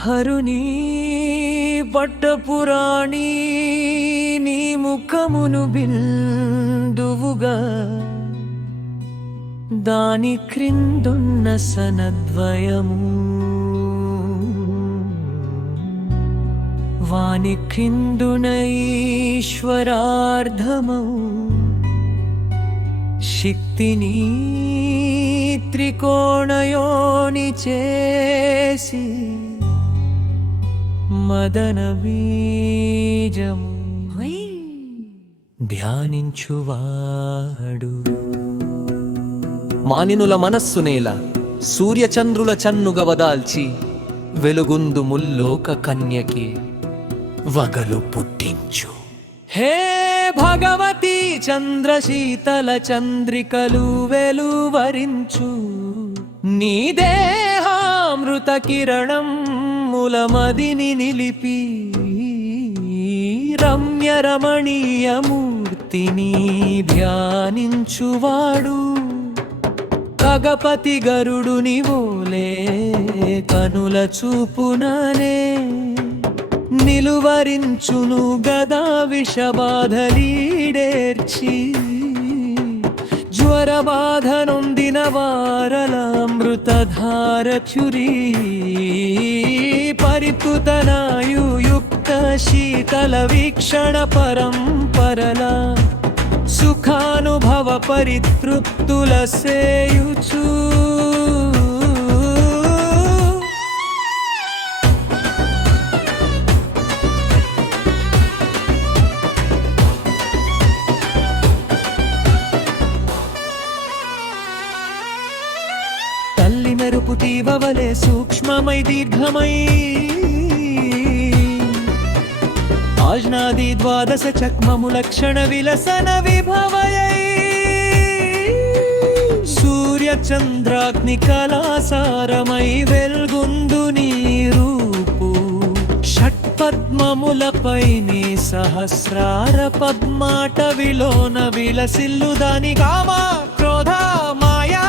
హరుని పట్టపురాణి నీ ముఖమును బిందువుగా దాని క్రిందున్న సనద్వయము వాని క్రిందున ఈశ్వరార్ధమౌ శక్తిని త్రికోణయోని చేసి మదన బీజము ధ్యానించువాడు. మానినుల మనస్సు నేల సూర్యచంద్రుల చన్నుగ వదాల్చి వెలుగుందు ముల్లోక కన్యకి వగలు పుట్టించు. హే భగవతి చంద్రశీతల చంద్రికలు వెలువరించు నీ దేహామృత కిరణం ములమదిని నిలిపి రమ్య రమణీయమూర్తిని ధ్యానించువాడు. గగపతి గరుడుని వోలే కనుల చూపుననే నిలువరించును గదా విషబాధలీడేర్చి జ్వరబాధ నొందిన వారలామృతధారచురీ పరిపుతనాయుయుక్త శీతల వీక్షణ పరంపరల సుఖానుభవ పరితృప్తుల సేయుచు తల్లి మెరుపు తీవవలే సూక్ష్మమై దీర్ఘమై ఆజ్నాది ద్వాదశ చక్మము లక్షణ విలసన విభవయై సూర్య చంద్రాగ్ని కళాసారమై వెల్గుందు నీ రూపు షట్పద్మములపై నీ సహస్రార పద్మాటవిలోన విలసిల్లు దాని కామ క్రోధ మాయా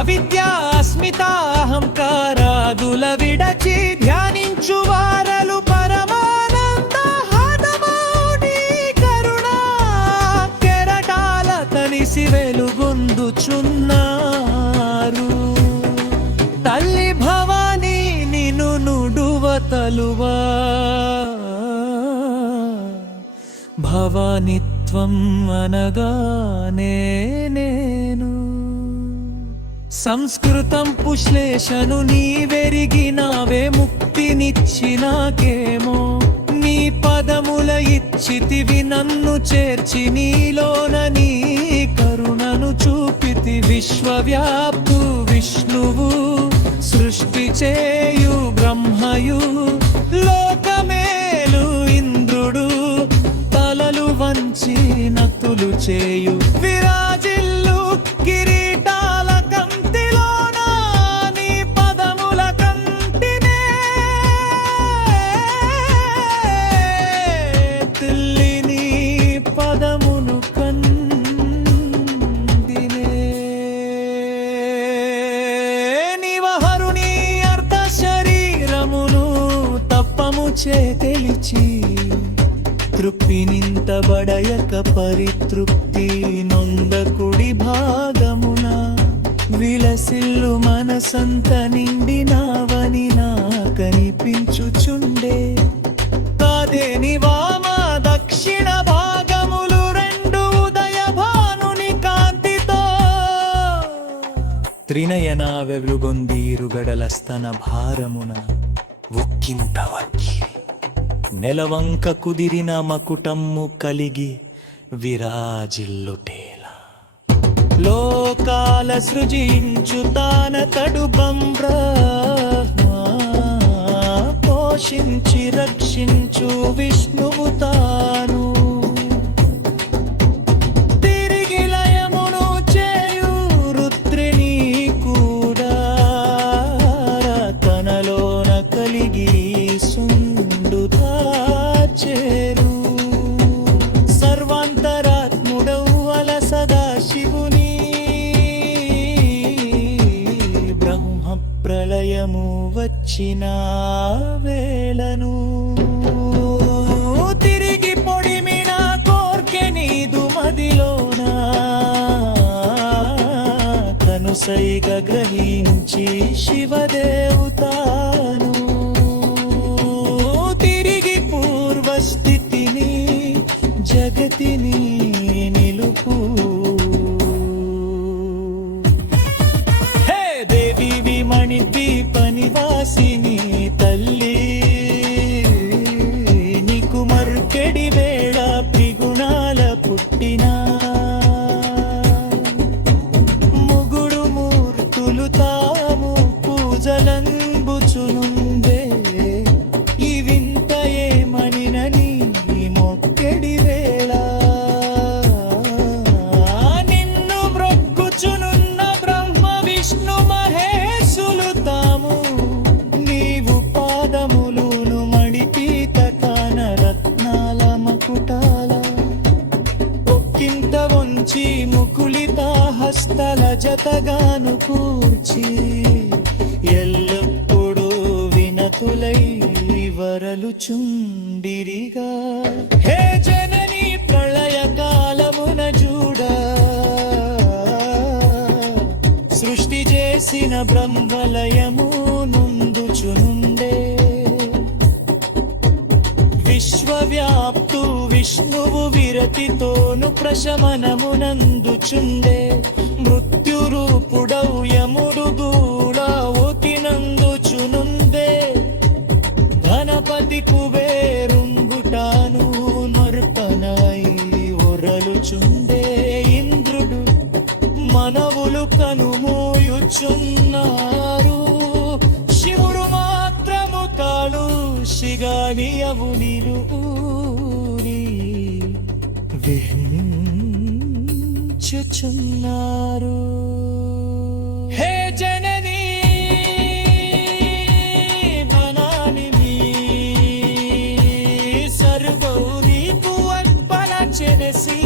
అవిద్య అస్మిత అహంకారాదుల విడచి ధ్యానించు వారలు పరమానంద హదమౌని కరుణా కెరటాల తనిసి వెలుగొందుచున్నారు. తల్లి భవానీ నిన్ను నుడువతలువా భవానిత్వం అనగానే నేను సంస్కృతం పుశ్లేషను నీవెరిగినావే ముక్తినిచ్చినాకేమో నీ పదముల ఇచ్చితివి నన్ను చేర్చి నీలోన నీ కరుణను చూపితి. విశ్వవ్యాప్తు విష్ణువు సృష్టి చేయు బ్రహ్మయు లోకమేలు ఇంద్రుడు తలలు వంచి నతులు చేయు విరాజిల్లు కిరీటాల కంతిలోన నీ పదముల కంటినే తిల్లి నీ పదమును కందినే నివహరుని అర్ధ శరీరమును తప్పము చే తెలిచి తృప్తినింత బడయక పరితృప్తి నొంద కుడి భాగమున విలసిల్లు మనసంత నిండినావని నా కనిపించుచుండే. కాదేని వామ దక్షిణ భాగములు రెండు ఉదయ భానుని కాంతితో త్రినయన వెలుగొందీరు గడల స్తన భారమున ఉక్కిముట వచ్చి నెలవంక కుదిరిన మకుటమ్ము కలిగి విరాజిల్లుటేలా లోకాల సృజించు తానతడు బ్రహ్మా పోషించి రక్షించు విష్ణువు తాను తిరిగి లయమును చేయు రుద్రిని కూడా తనలోన కలిగి చేరు. సర్వాంతరాత్ముడు నిలిచిన వేళను తిరిగి పొడిమిన కోర్కె నీదు మదిలోనా కనుసైగ గ్రహించి శివదేవుతాను తిరిగి పూర్వస్థితిని జగతిని నిలుపు హే దేవి విమణి ద్వీప నివాసిని తల్లి నీకు మర్కెడి వేళ త్రిగుణాల పుట్టినా ముగుడు మూర్తులు తాము పూజలంబుచునుందే ఈ వింత ఏమనినని మొక్కెడి వేళ నిన్ను మ్రొక్కుచునున్న బ్రహ్మ విష్ణు మహేశులు తాము నీవు పాదములును మడిపీత కాన రత్నాల మకుటాల ఒక్కింత వంచి ముకులిత హస్తల జతగాను కూర్చి ఎల్లప్పుడూ వినతులై వరలు చుండిరిగా హే జనని ప్రళయ కాలమున చూడ సృష్టి చేసిన బ్రహ్మలయము నుందుచునుండే విశ్వవ్యాప్తు విష్ణువు విరతితోను ప్రశమనమునందుచుండే మృత్యురూపుడౌ యముడు కూడా ఓతినందుచునుందే గణపతి కుబేరుంగుటాను నర్పనై ఒరలుచుండే ఇంద్రుడు మనవులు కనుమోయుచున్నారు శివుడు మాత్రము కాడు శిగాడియవు నిలుని విహరించుచున్నారు హే జననీ See